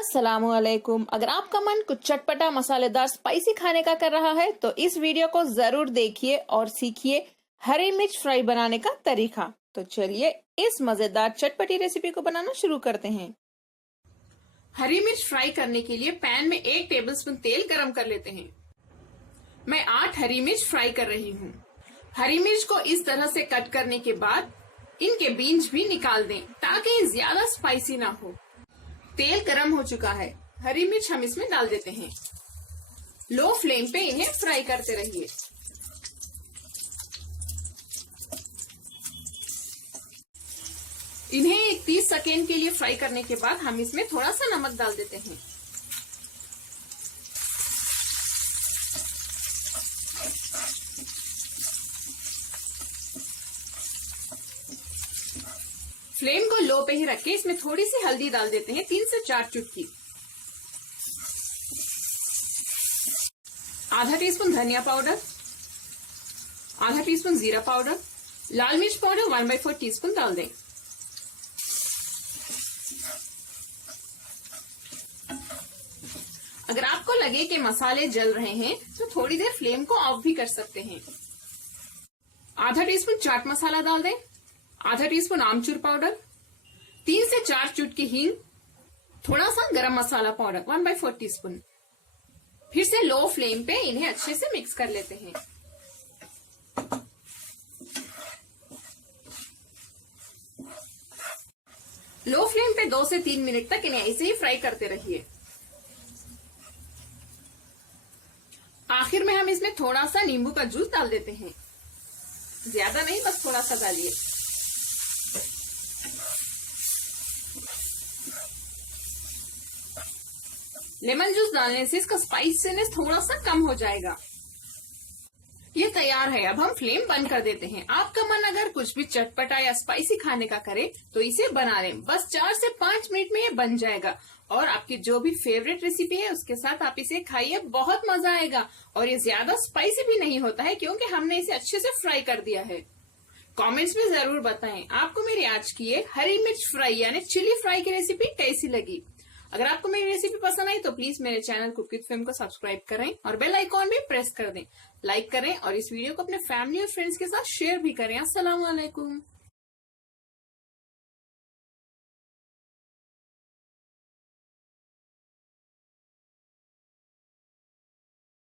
अस्सलामुअलैकुम। अगर आपका मन कुछ चटपटा मसालेदार स्पाइसी खाने का कर रहा है तो इस वीडियो को जरूर देखिए और सीखिए हरी मिर्च फ्राई बनाने का तरीका। तो चलिए इस मजेदार चटपटी रेसिपी को बनाना शुरू करते हैं। हरी मिर्च फ्राई करने के लिए पैन में 1 टेबलस्पून तेल गरम कर लेते हैं। मैं 8 हरी मिर्च फ्राई कर रही हूँ। हरी मिर्च को इस तरह से कट करने के बाद इनके बीज भी निकाल दें ताकि ज्यादा स्पाइसी ना हो। तेल गरम हो चुका है, हरी मिर्च हम इसमें डाल देते हैं। लो फ्लेम पे इन्हें फ्राई करते रहिए। इन्हें 30 सेकेंड के लिए फ्राई करने के बाद हम इसमें थोड़ा सा नमक डाल देते हैं। फ्लेम को लो पे ही रख के इसमें थोड़ी सी हल्दी डाल देते हैं, 3 से 4 चुटकी। आधा टीस्पून धनिया पाउडर, आधा टीस्पून जीरा पाउडर, लाल मिर्च पाउडर 1/4 टीस्पून डाल दें। अगर आपको लगे कि मसाले जल रहे हैं तो थोड़ी देर फ्लेम को ऑफ भी कर सकते हैं। आधा टीस्पून चाट मसाला डाल दें, आधा टीस्पून आमचूर पाउडर, 3 से 4 चुटकी हींग, थोड़ा सा गरम मसाला पाउडर 1/4 टीस्पून। फिर से लो फ्लेम पे इन्हें अच्छे से मिक्स कर लेते हैं। लो फ्लेम पे 2 से 3 मिनट तक इन्हें ऐसे ही फ्राई करते रहिए। आखिर में हम इसमें थोड़ा सा नींबू का जूस डाल देते हैं, ज्यादा नहीं, बस थोड़ा सा डालिए। लेमन जूस डालने से इसका स्पाइसीनेस थोड़ा सा कम हो जाएगा। ये तैयार है, अब हम फ्लेम बंद कर देते हैं। आपका मन अगर कुछ भी चटपटा या स्पाइसी खाने का करे तो इसे बना लें, बस 4 से 5 मिनट में ये बन जाएगा। और आपकी जो भी फेवरेट रेसिपी है उसके साथ आप इसे खाइए, बहुत मजा आएगा। और ये ज्यादा स्पाइसी भी नहीं होता है क्योंकि हमने इसे अच्छे से फ्राई कर दिया है। कमेंट्स में जरूर बताएं आपको मेरी आज की ये हरी मिर्च फ्राई यानी चिली फ्राई की रेसिपी कैसी लगी। अगर आपको मेरी रेसिपी पसंद आई तो प्लीज मेरे चैनल कुक विद फेम को सब्सक्राइब करें और बेल आइकॉन भी प्रेस कर दें। लाइक करें और इस वीडियो को अपने फैमिली और फ्रेंड्स के साथ शेयर भी करें। अस्सलाम वालेकुम।